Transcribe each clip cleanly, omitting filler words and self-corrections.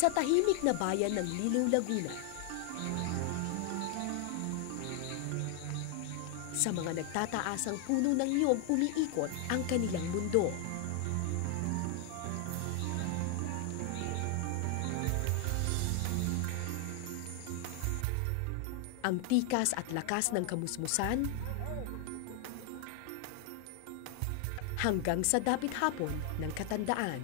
Sa tahimik na bayan ng Liliw, Laguna, sa mga nagtataasang puno ng niyog umiikot ang kanilang mundo. Ang tikas at lakas ng kamusmusan hanggang sa dapit hapon ng katandaan.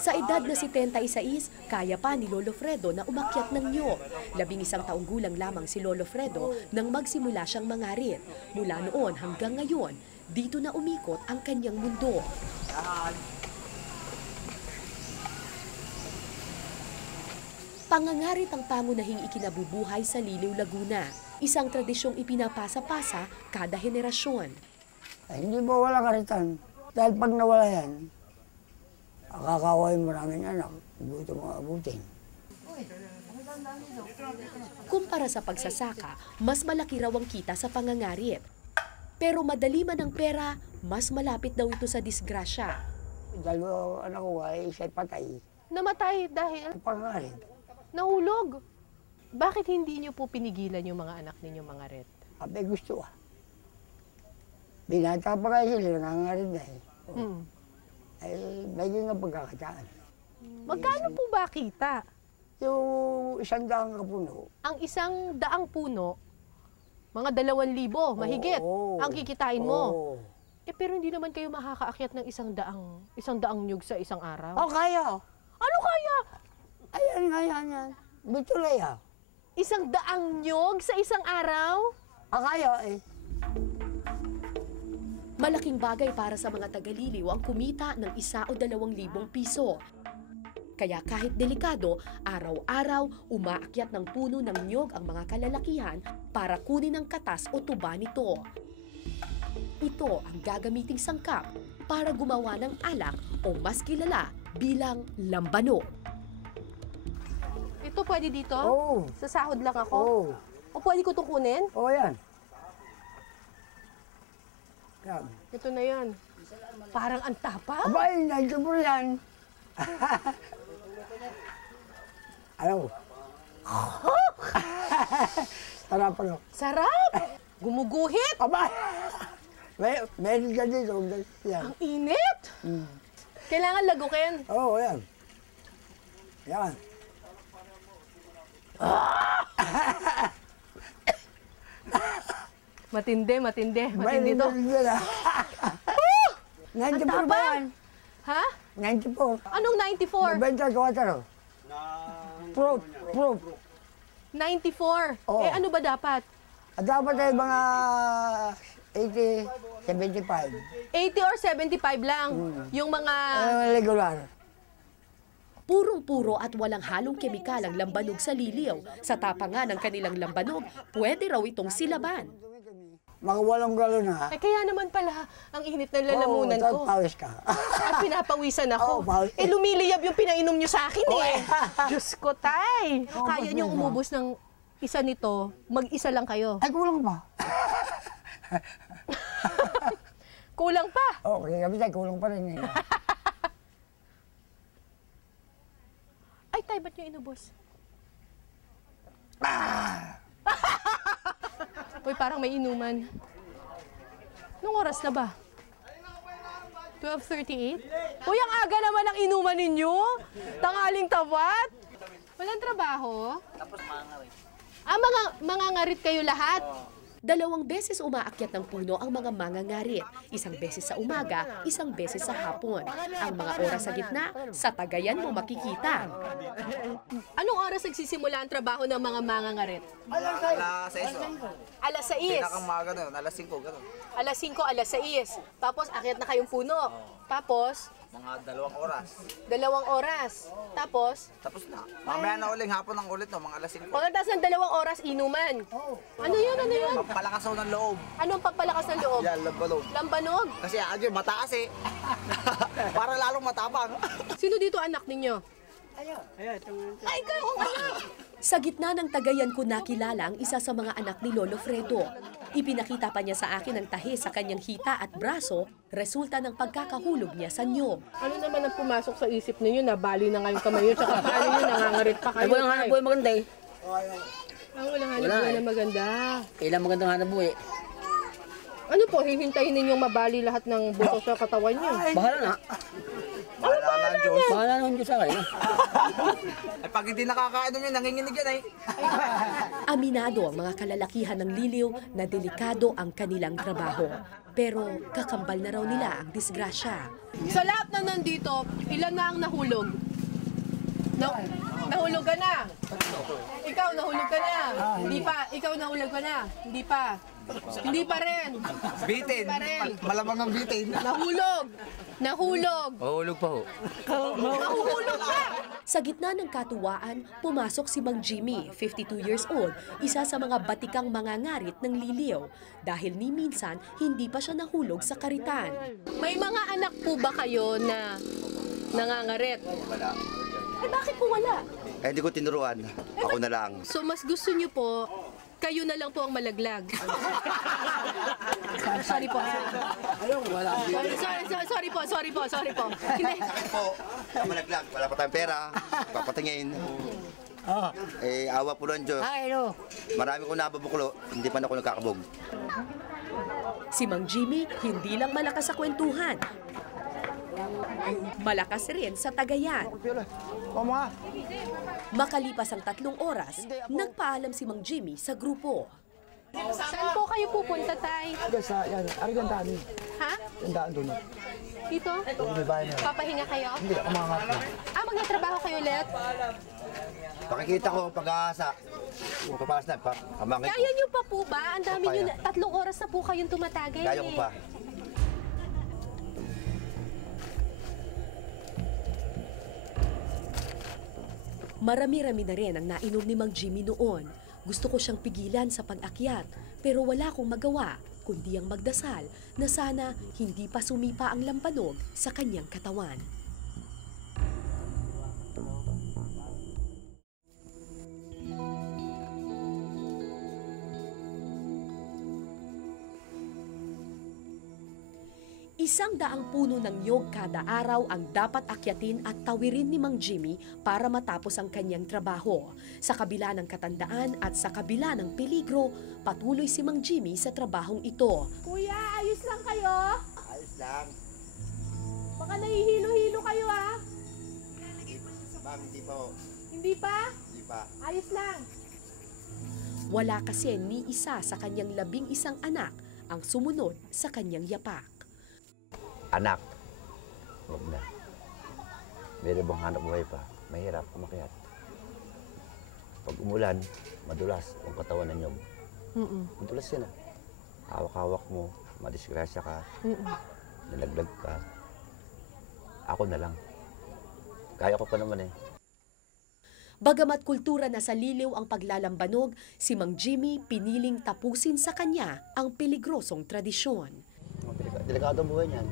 Sa edad na 76, kaya pa ni Lolo Fredo na umakyat ng niyog. 11 taong gulang lamang si Lolo Fredo nang magsimula siyang mangarit. Mula noon hanggang ngayon, dito na umikot ang kanyang mundo. Pangangarit ang pangunahing ikinabubuhay sa Liliw, Laguna. Isang tradisyong ipinapasa-pasa kada henerasyon. Ay, hindi mo wala karitan. Dahil pag nawala yan, akakaway maraming anak, buto mga abutin. Kumpara sa pagsasaka, mas malaki raw ang kita sa pangangarit. Pero madali man ang pera, mas malapit daw ito sa disgrasya. Dalawa anak ko ay isa'y patay. Namatay dahil Pangarit. nahulog. Bakit hindi niyo po pinigilan yung mga anak ninyo mga ret? Abay gusto ah. Binata pa kayo sila, nangangarit na eh. Ay, medyo nga pagkakataan. Magkano po ba kita? Yung 100 kapuno. Ang 100 puno, mga 2,000 mahigit Oo. ang kikitain mo. Oo. Eh pero hindi naman kayo makakaakyat ng 100 nyug sa isang araw. Oh, kaya. Ano kaya? Ayan nga yan. Bitulay ah. 100 nyug sa isang araw? Kaya eh. Malaking bagay para sa mga taga-Liliw ang kumita ng 1 o 2,000 piso. Kaya kahit delikado, araw-araw umaakyat ng puno ng niyog ang mga kalalakihan para kunin ang katas o tuba nito. Ito ang gagamiting sangkap para gumawa ng alak o mas kilala bilang lambano. Ito pwede dito? Oo. Sa sahod lang ako? Oo. O pwede ko itong kunin? Oo yan. Yan. Ito na yan. Parang ang tapa. Abay, nandiyan po yan. Ano? Sarap ano? Sarap! Gumuguhit! Abay! Meron ka dito. Yan. Ang init! Kailangan lagukin. Oo, yan. Yan. Matindi May to. nila. Nandiyan po ba yan? Ha? Nandiyan po. Anong 94? 94. Proof. 94. Oo. Eh ano ba dapat? At dapat ay mga 80, 75. 80 or 75 lang. Yung mga... Regular. Purong-puro at walang halong kemikal ang lambanog sa Liliw. Sa tapangan ng kanilang lambanog, pwede raw itong silaban. Mga 8 galon na. Eh kaya naman pala ang init ng lalamunan ko. Pawis ka. At pinapawisan ako. Oo, pawis. Eh lumiliyab yung pinainom nyo sa akin eh. Diyos ko, tay. Oo, Kaya mas nyo medyo. umubos ng isa nito, mag-isa lang kayo. Ay, kulang pa. Kulang pa. Okay, kami tayo, kulang pa rin. Ay, tay, ba't nyo inubos? Uy, parang may inuman. Nung oras na ba? 12:38? Uy, ang aga naman ang inuman ninyo. Tangaling tapat. Walang trabaho? Tapos mangangarit. Ah, mangangarit kayo lahat? 2 beses umaakyat ng puno ang mga mangangarit. 1 beses sa umaga, 1 beses sa hapon. Ang mga oras sa gitna, sa tagayan mo makikita. Anong oras nagsisimula ang trabaho ng mga mangangarit? Alas 6. Alas 6. Pinakamaga doon, alas 5, gano'n. Alas 5, alas 6. Tapos akyat na kayong puno. Tapos, Mga 2 oras. 2 oras. Tapos, Tapos na. Mamaya na uling hapon ng ulit, no? Mga alas 5. pagkatapos ng 2 oras, inuman. Ano yun? Ano yun? Pampalakas ako ng loob. Anong pampalakas ng loob? Yan, lambalog. Lambanog? Kasi adyo, mataas eh. Para lalong matapang. Sino dito anak ninyo? Ay, ikaw ang anak! Sa gitna ng tagayan ko nakilala ang isa sa mga anak ni Lolo Fredo. Ipinakita pa niya sa akin ang tahi sa kanyang hita at braso, resulta ng pagkakahulog niya sa nyog. Ano naman ang pumasok sa isip ninyo na bali na ngayong kamay nyo, tsaka paano nyo nangangarit pa kayo? Walang hanap buhay maganda eh. Walang hanap buhay na maganda. Kailang magandang hanap buhay. Ano po, hihintayin ninyong mabali lahat ng buto sa katawan nyo? Bahala na. Bahala na, Diyos. Bahala na ang Diyos sa akin. Ay, pag hindi nakakainom yun, nanginginig yan eh. Aminado ang mga kalalakihan ng Liliw na delikado ang kanilang trabaho. Pero kakambal na raw nila ang disgrasya. Sa lahat na nandito, ilan na ang nahulog? Nahulog ka na? Ikaw, nahulog ka na? Hindi pa. Ikaw, nahulog ka na? Hindi pa. Hindi pa rin. Bitin. Pa rin. Malamang ng bitin. Nahulog. Nahulog. Mahulog pa ho. Nahuhulog ka. Sa gitna ng katuwaan, pumasok si Mang Jimmy, 52 years old, isa sa mga batikang mangangarit ng Liliw. Dahil ni minsan, hindi pa siya nahulog sa karitan. May mga anak po ba kayo na nangangarit? Eh bakit po wala? Eh, hindi ko tinuruan. Ako na lang. So mas gusto niyo po, kayo na lang po ang malaglag. Sorry po. Sorry po. Hindi. Po, malaglag. Wala pa tayong pera. Papatingin. Eh, awa po ng Diyos. Marami ko nababuklo. Hindi pa na ako nagkakabog. Si Mang Jimmy, hindi lang malakas sa kwentuhan. Malakas rin sa tagayan. Makalipas ang 3 oras, nagpaalam si Mang Jimmy sa grupo. Saan po kayo pupunta, Tay? Yan, arigandaan. Ha? Gandaan doon. Dito? May bahay na. Papahinga kayo? Hindi, ako mga nga. Magnatrabaho kayo ulit? Pakikita ko ang pag-aasa. Papalas na, pamangkin ko. Kaya niyo pa po ba? Ang dami niyo, 3 oras na po kayong tumatagay. Kaya ko pa. Marami-rami na rin ang nainom ni Mang Jimmy noon. Gusto ko siyang pigilan sa pag-akyat, pero wala akong magawa, kundi ang magdasal na sana hindi pa sumipa ang lampanog sa kanyang katawan. Isang daang puno ng nyog kada araw ang dapat akyatin at tawirin ni Mang Jimmy para matapos ang kanyang trabaho. Sa kabila ng katandaan at sa kabila ng peligro, patuloy si Mang Jimmy sa trabahong ito. Kuya, ayos lang kayo? Ayos lang. Baka nahihilo-hilo kayo ah. Ma'am, hindi pa ho. Hindi pa? Hindi pa. Ayos lang. Wala kasi ni isa sa kanyang 11 anak ang sumunod sa kanyang yapak. Anak, huwag na. Meron bang hanap buhay pa? Mahirap kumakyat. Pag umulan, madulas ang katawan ng nyog. Madulas yan ah. Hawak-hawak mo, madisgrasya ka, nalaglag ka. Ako na lang. Kaya ko pa naman eh. Bagamat kultura na sa Liliw ang paglalambanog, si Mang Jimmy piniling tapusin sa kanya ang peligrosong tradisyon. Delikado ang buhay niyan.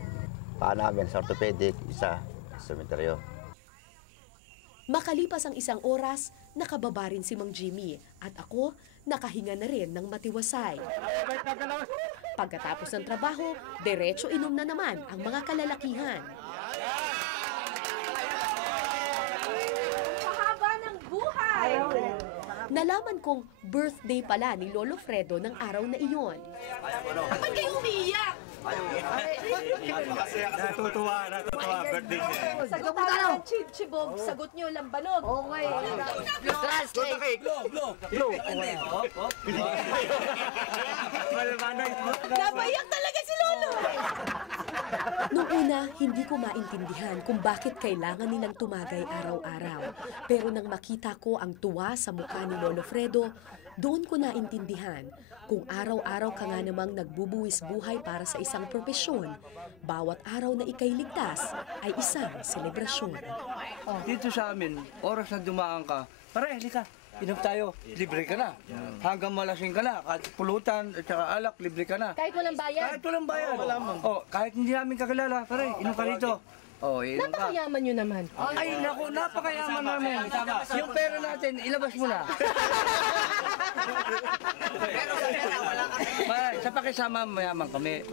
Paa namin sa orthopedic, isa sa cemeteryo. Makalipas ang 1 oras, nakababa rin si Mang Jimmy at ako nakahinga na rin ng matiwasay. Pagkatapos ng trabaho, diretso inom na naman ang mga kalalakihan. Pahaba ng buhay! Nalaman kong birthday pala ni Lolo Fredo ng araw na iyon. Ba't kayo umiiyak? Natutuwa, birthday niya. Sagot namin ng chibchibog, sagot nyo lambanog. Okay. Napaiyak talaga si Lolo! Noong una, hindi ko maintindihan kung bakit kailangan nilang tumagay araw-araw. Pero nang makita ko ang tuwa sa mukha ni Lolo Fredo, Doon ko naintindihan kung araw-araw ka nga namang nagbubuwis buhay para sa isang propesyon, bawat araw na ika'y ligtas ay isang selebrasyon. Dito sa amin, oras na dumaan ka, pare, halika, inom tayo, libre ka na. Hanggang malasing ka na, kahit pulutan at saka alak, libre ka na. Kahit walang bayad? Kahit walang bayad. Oh, kahit hindi namin kakilala, pare, inom ka rito. Oh, inom ka. Napakayaman nyo naman. Ay, naku, napakayaman namin. Yung pera natin, ilabas mo na. Sa pakisama, mayaman kami.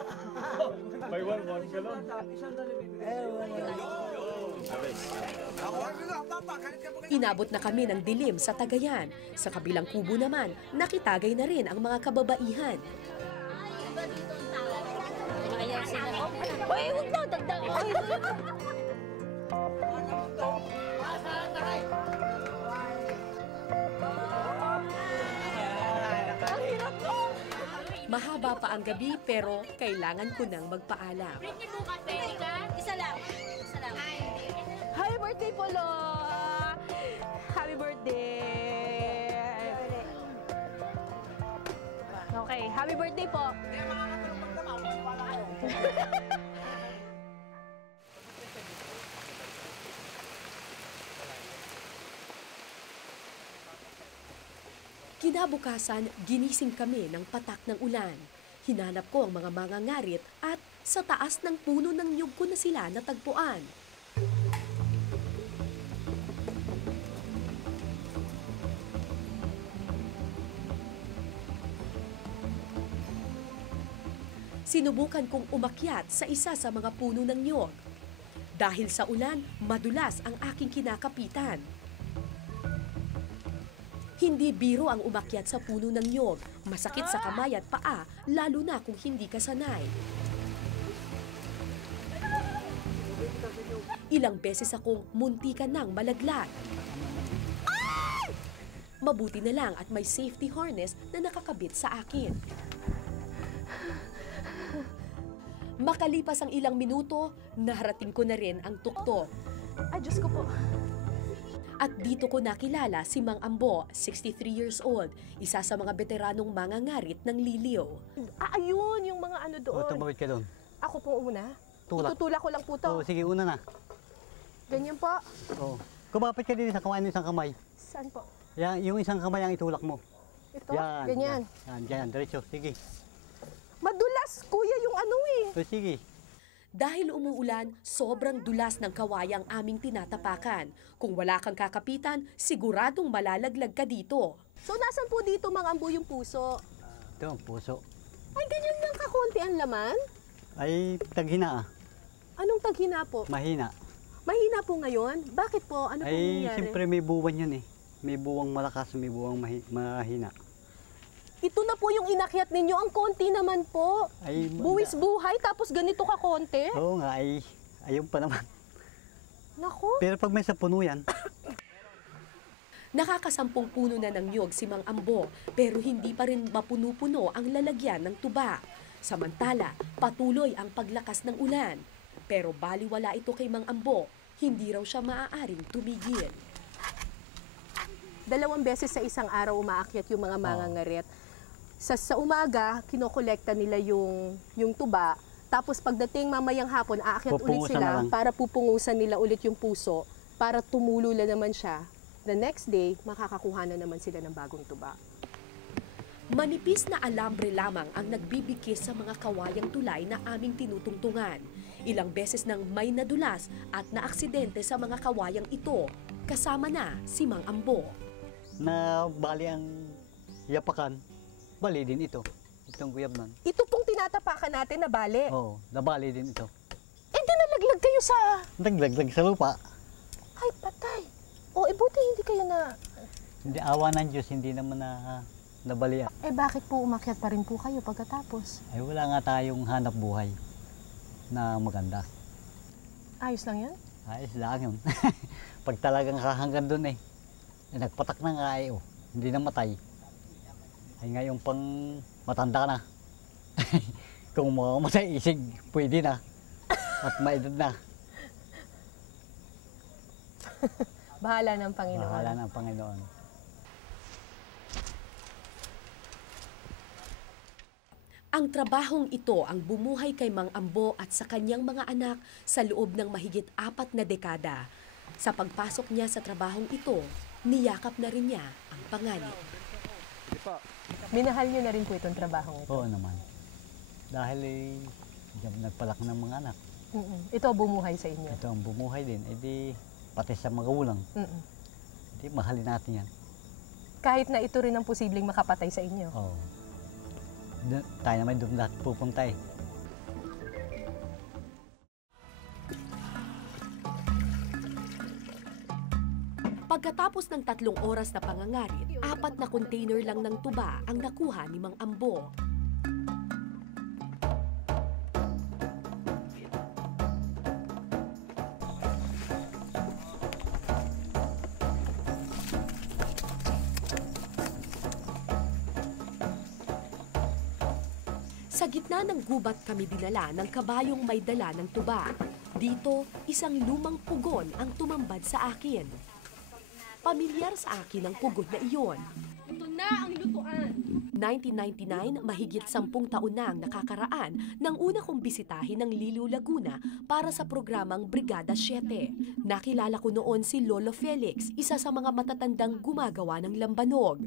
Inabot na kami ng dilim sa Tagayan. Sa kabilang kubo naman, nakitagay na rin ang mga kababaihan. Uy, huwag na, dagdag. Mahaba pa ang gabi pero kailangan ko nang magpaalam. Isa lang. Isa lang. Happy birthday, Polo! Happy birthday! Okay, happy birthday po. Kinabukasan, ginising kami ng patak ng ulan. Hinanap ko ang mga mangangarit at sa taas ng puno ng niyog ko na sila natagpuan. Sinubukan kong umakyat sa isa sa mga puno ng niyog. Dahil sa ulan, madulas ang aking kinakapitan. Hindi biro ang umakyat sa puno ng niyog. Masakit sa kamay at paa, lalo na kung hindi ka sanay. Ilang beses akong muntikan ng malaglag. Mabuti na lang at may safety harness na nakakabit sa akin. Makalipas ang ilang minuto, naharating ko na rin ang tuktok. Ay, Diyos ko po. At dito ko nakilala si Mang Ambo, 63 years old, isa sa mga veteranong mangangarit ng Liliw. Ayun, yung mga ano doon. tumawid ka doon. Ako pong una. Tulak. Itutulak ko lang po to. Sige, una na. Ganyan po. Kumapit ka din sa kamay ng isang kamay. Saan po? Yan, yung isang kamay ang itulak mo. Ito? Ganyan. Yan, diretso. Sige. Madulas, kuya, yung ano eh. Sige. Dahil umuulan, sobrang dulas ng kawayang aming tinatapakan. Kung wala kang kakapitan, siguradong malalaglag ka dito. So, nasan po dito, Mang Ambo, yung puso? Ito ang puso. Ay, ganyan lang kakunti ang laman? Ay, taghina ah. Anong taghina po? Mahina. Mahina po ngayon? Bakit po? Ano po Ay, nangyari? siyempre may buwan yan eh. May buwang malakas, may buwang mahina. Ito na po yung inakyat ninyo. Ang konti naman po. Ay, Buwis buhay, tapos ganito ka konti. Oo nga, ayun pa naman. Naku. Pero pag may sa puno yan, Nakakasampung puno na ng niyog si Mang Ambo, pero hindi pa rin mapuno-puno ang lalagyan ng tuba. Samantala, patuloy ang paglakas ng ulan. Pero baliwala ito kay Mang Ambo, hindi raw siya maaaring tumigil. 2 beses sa isang araw umaakyat yung mga mangangarit. Sa umaga, kinokolekta nila yung tuba. Tapos pagdating mamayang hapon, aakyat ulit sila para pupungusan nila ulit yung puso para tumulula naman siya. The next day, makakakuha na naman sila ng bagong tuba. Manipis na alambre lamang ang nagbibigkis sa mga kawayang tulay na aming tinutungtungan. Ilang beses nang may nadulas at naaksidente sa mga kawayang ito, kasama na si Mang Ambo. na bali ang yapakan, bali din ito. Itong guyabnan. Ito pong tinatapakan natin na bale. Oo, nabali din ito. Eh, di nalaglag kayo sa... Naglaglag sa lupa. Ay, patay. O, buti hindi kayo na... Hindi, awa ng Diyos, hindi naman nabalian. Eh, bakit po umakyat pa rin po kayo pagkatapos? Ay wala nga tayong hanap buhay na maganda. Ayos lang yan? Ayos lang yun. Pag talagang hanggang doon nagpatak na nga hindi na matay. Ay ngayon pang matanda ka na. Kung mamamatay isig, pwede na. At maedad na. Bahala ng Panginoon. Bahala ng Panginoon. Ang trabahong ito ang bumuhay kay Mang Ambo at sa kanyang mga anak sa loob ng mahigit 4 na dekada. Sa pagpasok niya sa trabahong ito, niyakap na rin niya ang panganib. Minahal niyo na rin po itong trabahong ito? Oo naman. Dahil nagpalak ng mga anak. Ito bumuhay sa inyo? Ito ang bumuhay din. E di, pati sa magulang. Di, mahalin natin yan. Kahit na ito rin ang posibleng makapatay sa inyo? Oo. Tayo naman doon lahat pupunta eh. Pagkatapos ng 3 oras na pangangarit, 4 na container lang ng tuba ang nakuha ni Mang Ambo. Sa gitna ng gubat kami dinala ng kabayong may dala ng tuba. Dito, isang lumang pugon ang tumambad sa akin. Pamilyar sa akin ang pugon na iyon. Ito na ang lutuan. 1999, mahigit 10 taon na ang nakakaraan nang una kong bisitahin ng Liliw, Laguna para sa programang Brigada 7. Nakilala ko noon si Lolo Felix, isa sa mga matatandang gumagawa ng lambanog.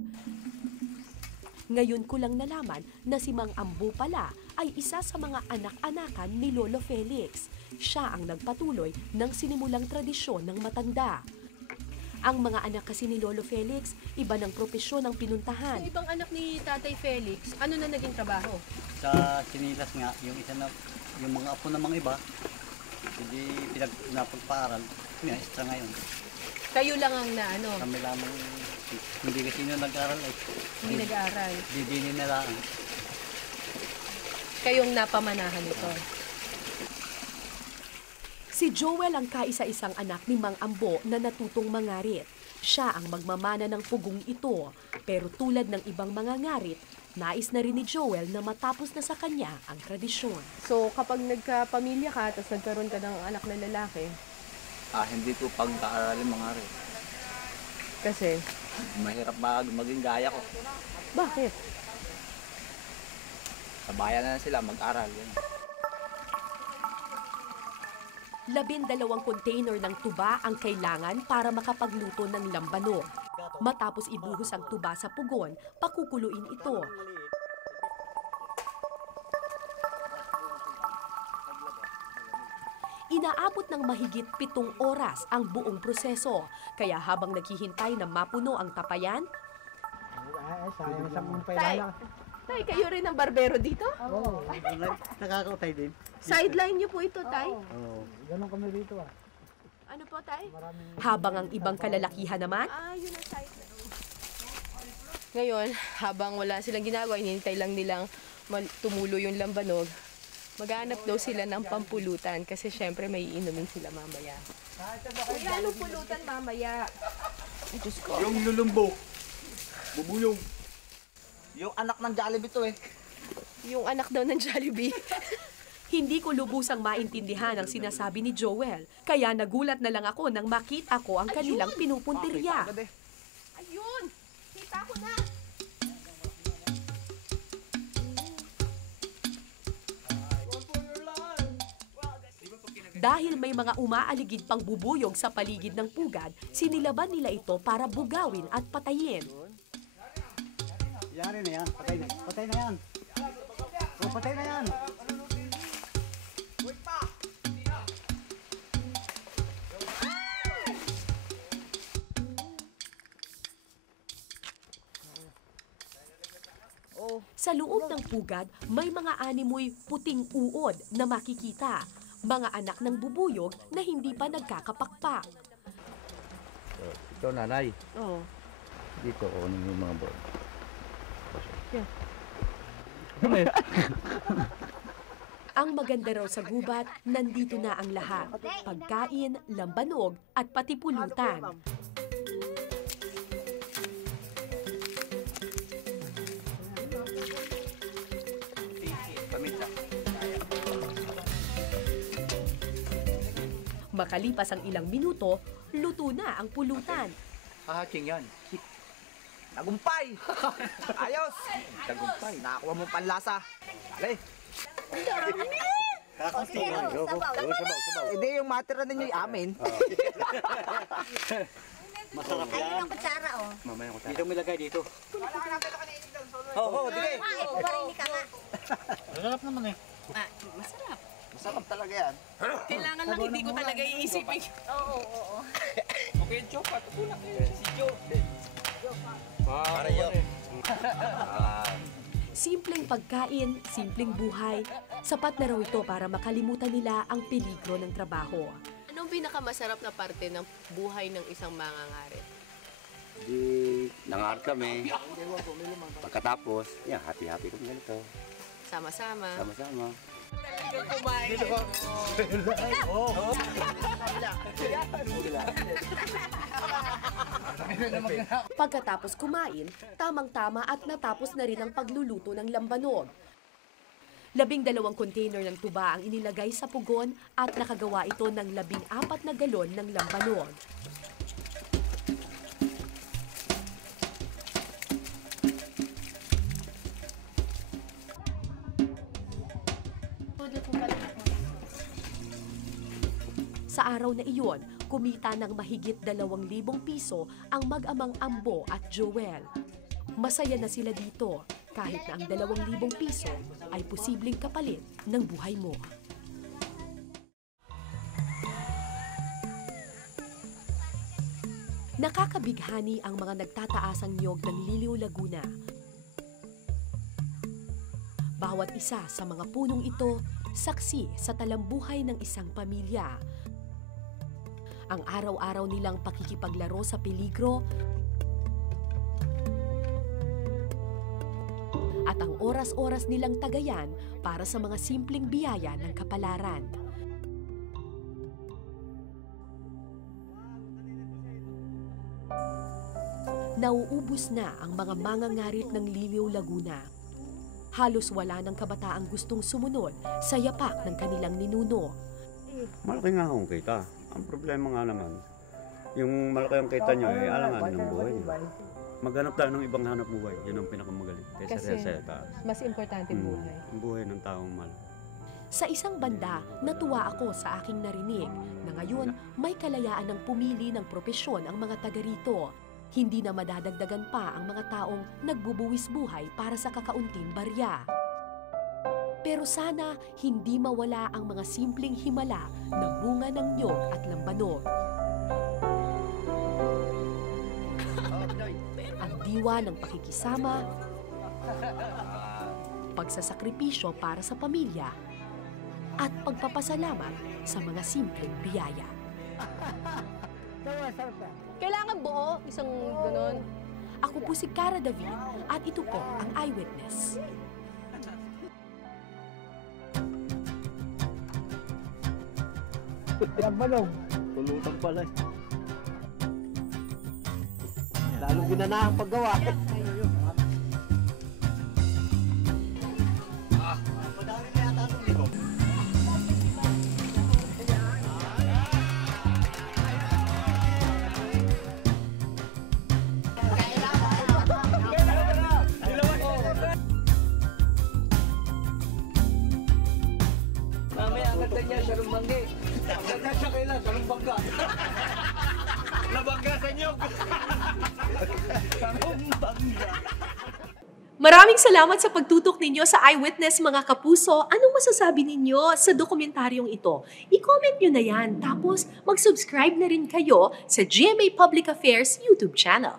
Ngayon ko lang nalaman na si Mang Ambo pala ay isa sa mga anak-anakan ni Lolo Felix. Siya ang nagpatuloy ng sinimulang tradisyon ng matanda. Ang mga anak kasi ni Lolo Felix, iba ng propesyon ang pinuntahan. Yung ibang anak ni Tatay Felix, ano na naging trabaho? Sa sinilas nga, yung isa na, yung mga apo namang iba, hindi pinapagpaaral. Yung extra ngayon. Kayo lang ang naano? Kami lamang, hindi kasi nyo nag-aral eh. Hindi nag-aaral? Didinin na lang. Kayong napamanahan ito? Si Joel ang kaisa-isang anak ni Mang Ambo na natutong mangarit. Siya ang magmamana ng pugong ito. Pero tulad ng ibang mga ngarit, nais na rin ni Joel na matapos na sa kanya ang tradisyon. So kapag nagkapamilya ka, tapos nagkaroon ka ng anak na lalaki? Hindi ko pag-aaralin mga rin. Kasi? Mahirap maging gaya ko. Bakit? Sa bayan na sila mag-aral. 12 container ng tuba ang kailangan para makapagluto ng lambanog. Matapos ibuhos ang tuba sa pugon, pakukuluin ito. Inaabot ng mahigit 7 oras ang buong proseso. Kaya habang naghihintay na mapuno ang tapayan, Tay, kayo rin ang barbero dito? Oo, nakakautay din. Sideline niyo po ito, Tay? Oo. Ganun kami dito ah. Ano po, Tay? habang ang ibang kalalakihan naman, Yun ang sideline. Ngayon, habang wala silang ginagawa, hinihintay lang nilang tumulo yung lambanog, maghanap daw sila ng pampulutan kasi syempre may iinumin sila mamaya. Kuya, anong pulutan mamaya? Ay, Diyos ko. Yung lulumbo. Bubuyong. Yung anak ng Jollibee to eh. Yung anak daw ng Jollibee. hindi ko lubusang maintindihan ang sinasabi ni Joel. Kaya nagulat na lang ako nang makita ko ang kanilang pinupuntirya. Ayun! Kita ko na! Dahil may mga umaaligid pang bubuyog sa paligid ng pugad, sinilaban nila ito para bugawin at patayin. Yari na yan, patay na. Patay na yan. Oh, patay na yan. Sa loob ng pugad, may mga animoy puting uod na makikita. Mga anak ng bubuyog na hindi pa nagkakapakpak. Ito nanay. Oo. Dito, kunin yung mga board. Ang maganda raw sa gubat, nandito na ang lahat. Pagkain, lambanog, at pati pulutan. Makalipas ang ilang minuto, luto na ang pulutan. Ching yan. Tagumpay! Ayos! Tagumpay. Nakakuha mo panlasa. Hindi yung matira ninyo yung amin. Masarap yan. Ayun ang kutsara, oh. Mamaya ko tayo. Dito mo ilagay dito. Oo, dige. Ay, kumarinig ka nga. Masarap naman eh. Masarap. Masarap talaga yan. Kailangan lang hindi ko talaga iisipin. Oo. Okay, Joe, patulak si Joe. Para yun. Simpleng pagkain, simpleng buhay, sapat na raw ito para makalimutan nila ang peligro ng trabaho. Anong pinakamasarap na parte ng buhay ng isang mangangarit? Di, nangarap kami. Pagkatapos, yan, happy-happy kami ganito. Sama-sama. Sama-sama. Pagkatapos kumain, tamang-tama at natapos na rin ang pagluluto ng lambanog. 12 container ng tuba ang inilagay sa pugon at nakagawa ito ng 14 na galon ng lambanog. Sa araw na iyon, kumita ng mahigit 2,000 piso ang mag-amang Ambo at Joel. Masaya na sila dito kahit na ang 2,000 piso ay posibleng kapalit ng buhay mo. Nakakabighani ang mga nagtataasang niyog ng Liliw, Laguna. Bawat isa sa mga punong ito, saksi sa talambuhay ng isang pamilya. Ang araw-araw nilang pakikipaglaro sa peligro at ang oras-oras nilang tagayan para sa mga simpleng biyaya ng kapalaran. Nauubos na ang mga mangangarit ng Liliw, Laguna. Halos wala ng kabataang gustong sumunod sa yapak ng kanilang ninuno. Malaki nga akong kita. Ang problema nga naman, yung malaki ang kita nyo ay alangan ng buhay nyo. Maghanap tayo ng ibang hanap buhay. Yan ang pinakamagaling. Kaysa sa mas importante buhay. Ang buhay ng taong mal. Sa isang banda, natuwa ako sa aking narinig na ngayon may kalayaan ng pumili ng propesyon ang mga taga rito. Hindi na madadagdagan pa ang mga taong nagbubuwis buhay para sa kakaunting barya. Pero sana hindi mawala ang mga simpleng himala na bunga ng niyog at lambanog. Ang diwa ng pakikisama, pagsasakripisyo para sa pamilya, at pagpapasalamat sa mga simpleng biyaya. Kailangan buo, isang ganon. Ako po si Cara David at ito po ang Eyewitness. Lambanog. Tulutan pala eh. Lalong ginanahan paggawa. Mamaya ang ganda niya sa lumbangge. Ang ganda siya kailan sa lumbangga. Nabangga sa nyog. Sa lumbangga. Maraming salamat sa pagtutok ninyo sa Eyewitness, mga kapuso. Anong masasabi ninyo sa dokumentaryong ito? I-comment nyo na yan. Tapos mag-subscribe na rin kayo sa GMA Public Affairs YouTube channel.